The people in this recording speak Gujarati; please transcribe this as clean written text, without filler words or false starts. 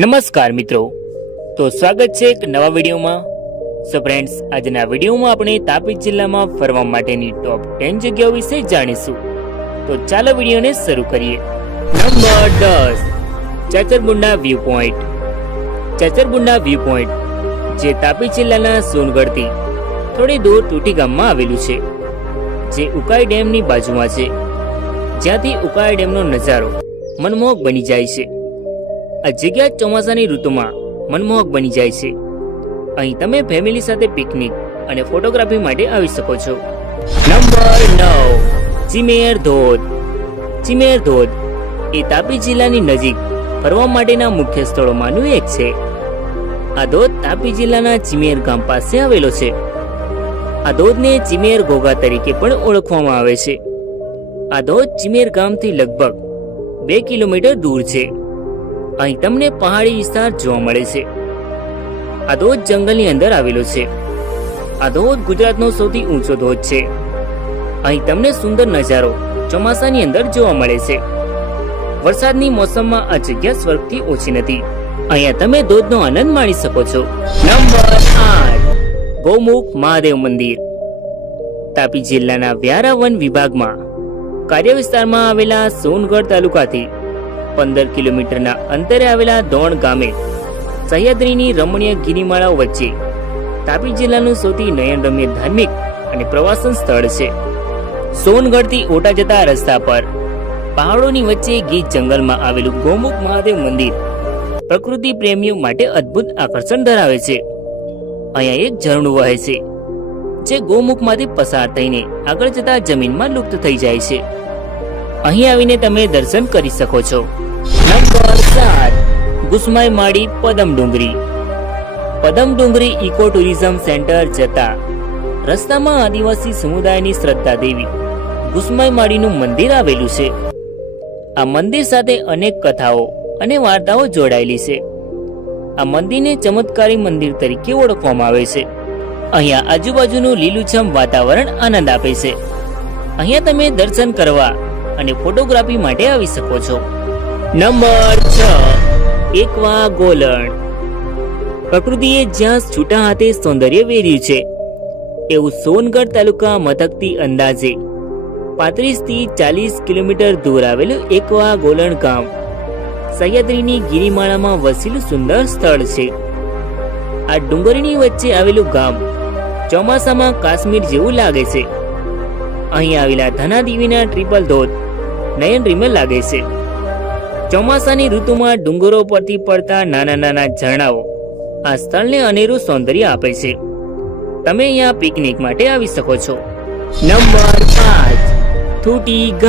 નમસ્કાર મિત્રો, તો સ્વાગત છે એક નવા વિડીયોમાં. સો ફ્રેન્ડ્સ, આજના વિડીયોમાં આપણે તાપી જિલ્લામાં ફરવા માટેની ટોપ 10 જગ્યાઓ વિશે જાણીશું. તો ચાલો વિડીયોને શરૂ કરીએ. Number 10, Chacharbunda view point. Chacharbunda view point જે તાપી જિલ્લાના સોનગઢથી થોડી દૂર તૂટી ગામમાં આવેલું છે, જે ઉકાઈ ડેમની બાજુમાં છે, જ્યાંથી ઉકાઈ ડેમનો નજારો મનમોહક બની જાય છે. આ જગ્યા ચોમાસાની ઋતુમાં મનમોહક બની જાય છે. અહીં તમે ફેમિલી સાથે પિકનિક અને ફોટોગ્રાફી માટે આવી શકો છો. નંબર 9, ચિમેર ધોધ. ચિમેર ધોધ એ તાપી જિલ્લાની નજીક ફરવા માટેના મુખ્ય સ્થળોમાંનું એક છે. આ ધોધ તાપી જિલ્લાના ચિમેર ગામ પાસે આવેલો છે. આ ધોધને ચિમેર ઘોઘા તરીકે પણ ઓળખવામાં આવે છે. આ ધોધ ચિમેર ગામથી લગભગ 2 કિલોમીટર દૂર છે. અહીં તમને પહાડી વિસ્તાર જોવા મળે છે. આ ધોધ જંગલની અંદર આવેલો છે. આ ધોધ ગુજરાતનો સૌથી ઊંચો ધોધ છે. અહીં તમને સુંદર નજારો ચોમાસાની અંદર જોવા મળે છે. વરસાદની મોસમમાં આ જગ્યા સ્વર્ગથી ઓછી નથી. અહીંયા તમે ધોધનો આનંદ માણી શકો છો. નંબર 8, ગૌમુખ મહાદેવ મંદિર. તાપી જિલ્લાના વ્યારા વન વિભાગમાં કાર્ય વિસ્તારમાં આવેલા સોનગઢ તાલુકાથી 15 કિલોમીટરના અંતરે આવેલા દોણ ગામે સહ્યાદ્રીની રમણીય ગિરિમાળાઓ વચ્ચે તાપી જિલ્લાનું સૌથી નયનરમ્ય ધાર્મિક અને પ્રવાસન સ્થળ છે. સોનગઢથી ઓટા જતા રસ્તા પર પહાડોની વચ્ચે ગીચ જંગલમાં આવેલું ગૌમુખ મહાદેવ મંદિર પ્રકૃતિ પ્રેમીઓ માટે અદ્ભુત આકર્ષણ ધરાવે છે. અહીંયા એક ઝરણું વહે છે, જે ગૌમુખમાંથી પસાર થઈને આગળ જતા જમીનમાં લુપ્ત થઈ જાય છે. અહીં આવીને તમે દર્શન કરી શકો છો. નંબર 7, ગુસમાઈ માડી પદમ ડુંગરી. પદમ ડુંગરી ઇકો ટુરિઝમ સેન્ટર જતા રસ્તામાં આદિવાસી સમુદાયની શ્રદ્ધા દેવી ગુસમાઈ માડીનું મંદિર આવેલું છે. આ મંદિર સાથે અનેક કથાઓ અને વાર્તાઓ જોડાયેલી છે. આ મંદિરને ચમત્કારી મંદિર તરીકે ઓળખવામાં આવે છે. અહીંયા આજુબાજુનું લીલુંછમ વાતાવરણ આનંદ આપે છે. અહીંયા તમે દર્શન કરવા અને ફોટોગ્રાફી માટે આવી શકો છો. નંબર 6, એકવા ગોલણ. પ્રકૃતિએ જ્યાં છૂટા હાથે સૌંદર્ય વેર્યું છે, એવું સોનગઢ તાલુકા મથકથી અંદાજે 35 થી 40 કિલોમીટર દૂર આવેલું એકવા ગોલણ ગામ સહ્યાદ્રીની ગિરિમાળામાં વસેલું સુંદર સ્થળ છે. આ ડુંગરની વચ્ચે આવેલું ગામ ચોમાસામાં કાશ્મીર જેવું લાગે છે. અહીં આવેલા ધનાદેવીના ટ્રિપલ ધોધ નયનરમ્ય લાગે છે. ચોમાસાની ઋતુમાં ડુંગરો પરથી પડતા નાના નાના ઝરણાઓ આ સ્થળને અનેરું સૌંદર્ય આપે છે. તમે અહીંયા પિકનિક માટે આવી શકો છો. નંબર 5, થૂટી ગામ.